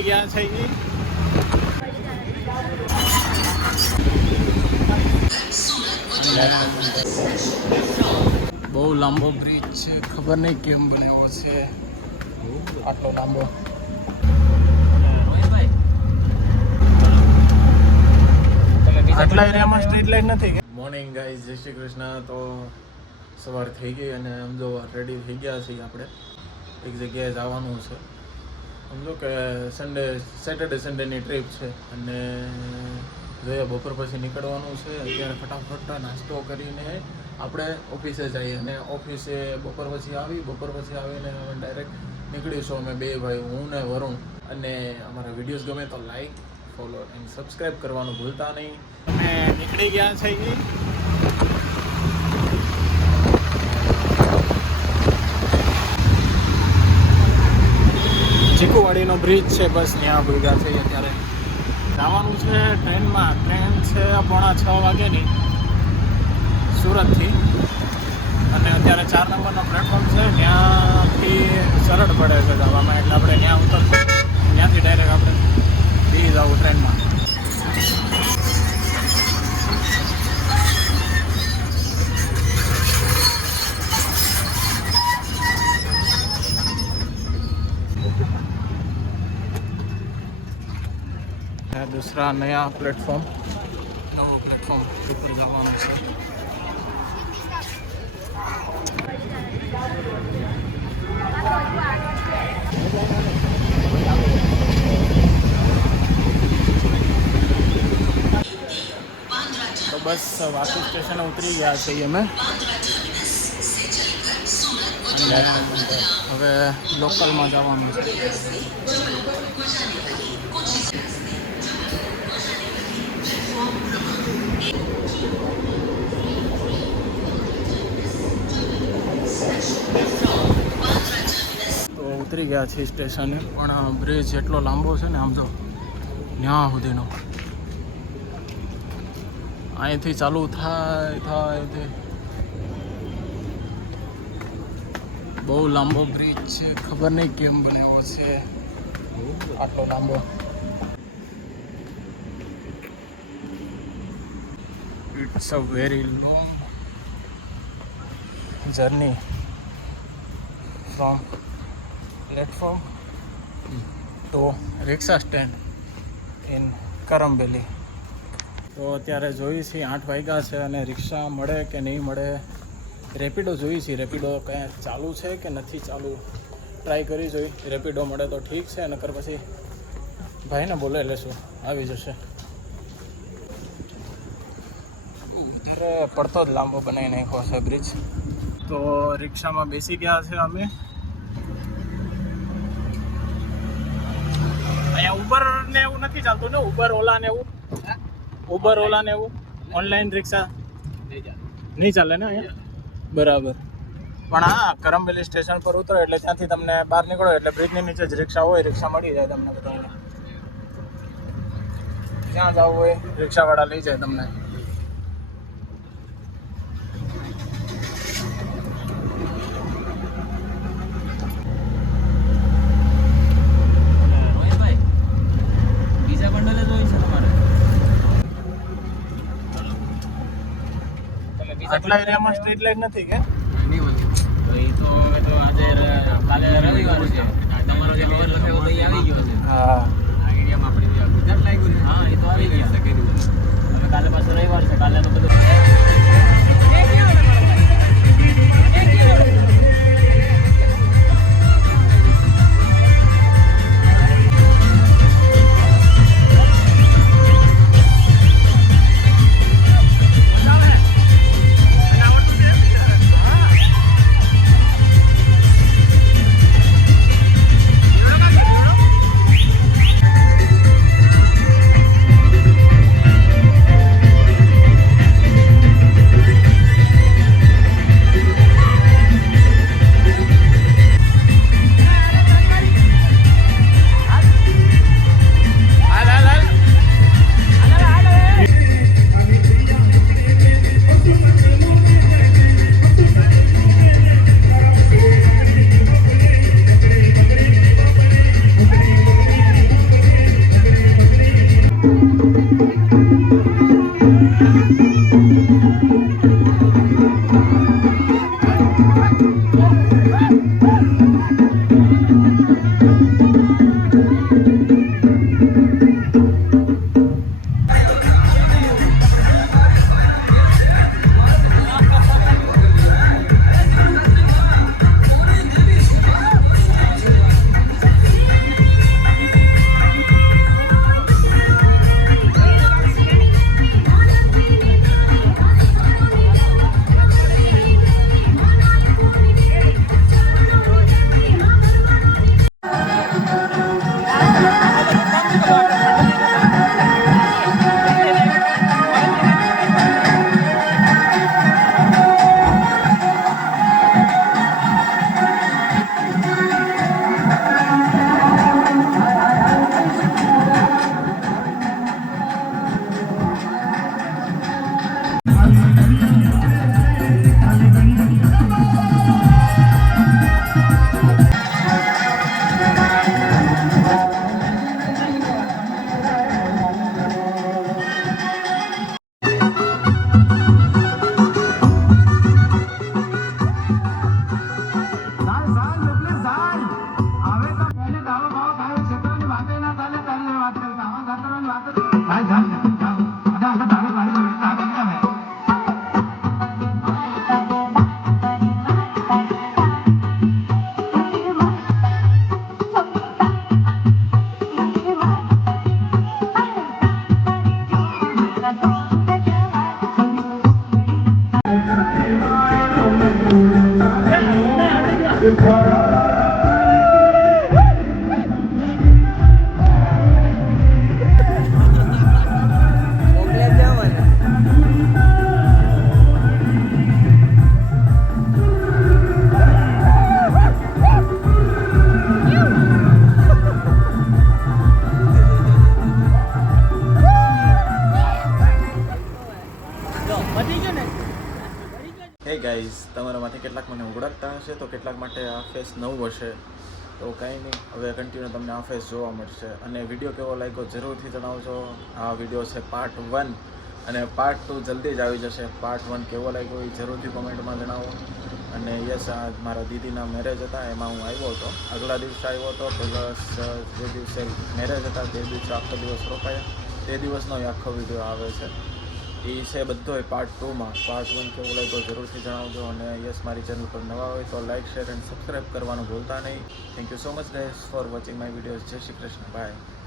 નીકળી ગયા છે બહુ લાંબો બ્રિજ છે, ખબર નહીં કેમ બન્યો છે આટલો લાંબો. આટલા એરિયામાં સ્ટ્રીટ લાઇટ નથી. મોર્નિંગ ગાઈઝ, જય શ્રી કૃષ્ણ. તો સવાર થઈ ગઈ અને સમજો રેડી થઈ ગયા છીએ. આપણે એક જગ્યાએ જવાનું છે, સમજો કે સેટરડે સન્ડેની ટ્રીપ છે અને જોઈએ બપોર પછી નીકળવાનું છે. અત્યારે ફટાફટ નાસ્તો કરીને આપણે ઓફિસે જઈએ અને ઓફિસે બપોર પછી આવીને ડાયરેક્ટ નીકળીશું અમે બે ભાઈ, હું ને વરુણ. અને અમારા વિડીયોઝ ગમે તો લાઈક, ફોલો એન્ડ સબસ્ક્રાઈબ કરવાનું ભૂલતા નહીં. અમે નીકળી ગયા છીએ. ચીકુવાડીનો બ્રિજ છે, બસ ત્યાં ભૂગ્યા છે. અત્યારે જવાનું છે ટ્રેનમાં. ટ્રેન છે 5:45 વાગ્યાની સુરતથી અને અત્યારે 4 નંબરનો પ્લેટફોર્મ છે. ત્યાંથી સરળ પડે છે જવામાં, એટલે આપણે ત્યાં ઉતરશું. ત્યાંથી ડાયરેક્ટ આપણે બેસી જવું ટ્રેનમાં. दूसरा नया प्लेटफॉर्म ઉપર જવાનું છે. તો બસ વાપી સ્ટેશને ઉતરી ગયા છીએ અમે. હવે લોકલમાં જવાનું છે. ઉતરી ગયા છીએ સ્ટેશને, પણ બ્રિજ એટલો લાંબો છે ને, આમ તો ત્યાં સુધીનો અહીંથી ચાલુ થાય બહુ લાંબો બ્રિજ છે. ખબર નહીં કેમ બન્યો છે આટલો લાંબો. It's a very long journey from platform to rickshaw stand in કરમબેલી. તો અત્યારે જોઈએ છીએ 8 વાગ્યા છે અને રિક્ષા મળે કે નહીં મળે. રેપિડો જોઈએ છીએ, રેપિડો ક્યાં ચાલુ છે કે નથી ચાલુ, ટ્રાય કરી જોઈ. રેપિડો મળે તો ઠીક છે, નકર પછી ભાઈને બોલાવી લેશું, આવી જશે. અરે પડતો જ લાંબો બનાવી નાખ્યો છે બ્રિજ. તો રિક્ષામાં બેસી ગયા છે અમે. અહીંયા ઉબર ને એવું નથી ચાલતું ને? ઉબર ઓલા ને એવું ઓનલાઈન રિક્ષા નહીં ચાલે ને અહીંયા? બરાબર. પણ હા, કરમબેલી સ્ટેશન પર ઉતરો એટલે ત્યાંથી તમને બહાર નીકળો એટલે બ્રિજની નીચે જ રિક્ષા હોય, રિક્ષા મળી જાય તમને બધાને. જ્યાં જવું હોય રિક્ષાવાળા લઈ જાય તમને. આટલા એરિયામાં સ્ટ્રીટ લાઇટ નથી કે? આજે કાલે રવિવાર છે, તમારો જે રોડ લખ્યો તો એ આવી ગયો છે. હા, આ એરિયામાં આપણે ગુજરાત લાગ્યું છે. હા, એ તો આવી ગયા છે. હવે કાલે પાછું રવિવાર છે, કાલે તો બધું હે ગાઈઝ, તમારામાંથી કેટલાક મને ઓળખતા હશે તો કેટલાક માટે આ ફેસ નવું હશે, તો કંઈ નહીં, હવે કન્ટિન્યુ તમને આ ફેસ જોવા મળશે. અને વિડીયો કેવો લાગ્યો જરૂરથી જણાવજો. આ વિડીયો છે પાર્ટ 1 અને પાર્ટ 2 જલ્દી જ આવી જશે. પાર્ટ 1 કેવો લાગ્યો એ જરૂરથી કોમેન્ટમાં જણાવો. અને યસ, આ મારા દીદીના મેરેજ હતા, એમાં હું આવ્યો હતો. આગલા દિવસે આવ્યો હતો, પ્લસ જે દિવસે મેરેજ હતા તે દિવસે આખો દિવસ રોકાયા, તે દિવસનો આખો વિડીયો આવે છે. એ છે બધો પાર્ટ 2માં. પાર્ટ 1 કેવું લાગ્યો જરૂરથી જણાવજો. અને યસ, મારી ચેનલ પર નવા હોય તો લાઇક, શેર એન્ડ સબસ્ક્રાઈબ કરવાનું ભૂલતા નહીં. Thank you so much guys for watching my videos. જય શ્રી કૃષ્ણ, બાય.